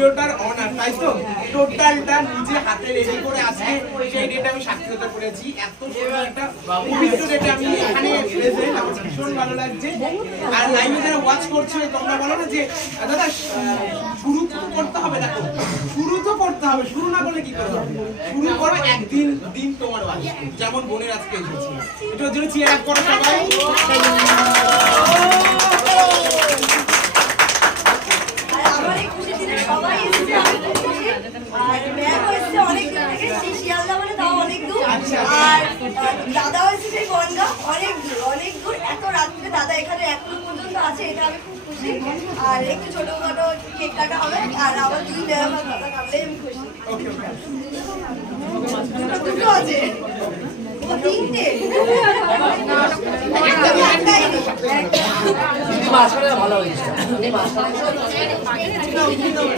ভিডিওটার অনার, তাই তো? টোটালটা নিজে হাতে রেডি করে আজকে সেই ডেটে আমি সাক্ষী হতে পেরেছি। এত সুন্দর একটা পবিত্র ডেটে আমি এখানে প্রেজেন্ট, আমার ভীষণ ভালো লাগছে। আর লাইভে যারা ওয়াচ করছো তোমরা বলো না যে দাদা শুরু করতে হবে, দেখো শুরু তো করতে হবে, শুরু না করলে কি করতে হবে? শুরু করো একদিন দিন তোমার বাড়ি, যেমন বোনের আজকে এসেছি। এটার জন্য চেয়ার আপ করো সবাই। দাদা হয়েছে সেই বনগা, অনেক দূর এত রাত্রে দাদা এখানে এখনো পর্যন্ত আছে, এটা আমি খুব খুশি। আর একটু ছোটখাটো কেক কাটা হবে, আর আমার দুই মেয়ে আমার দাদা কাটলে আমি খুশি। দুটো আছে, তিনটে ভালো হয়েছে।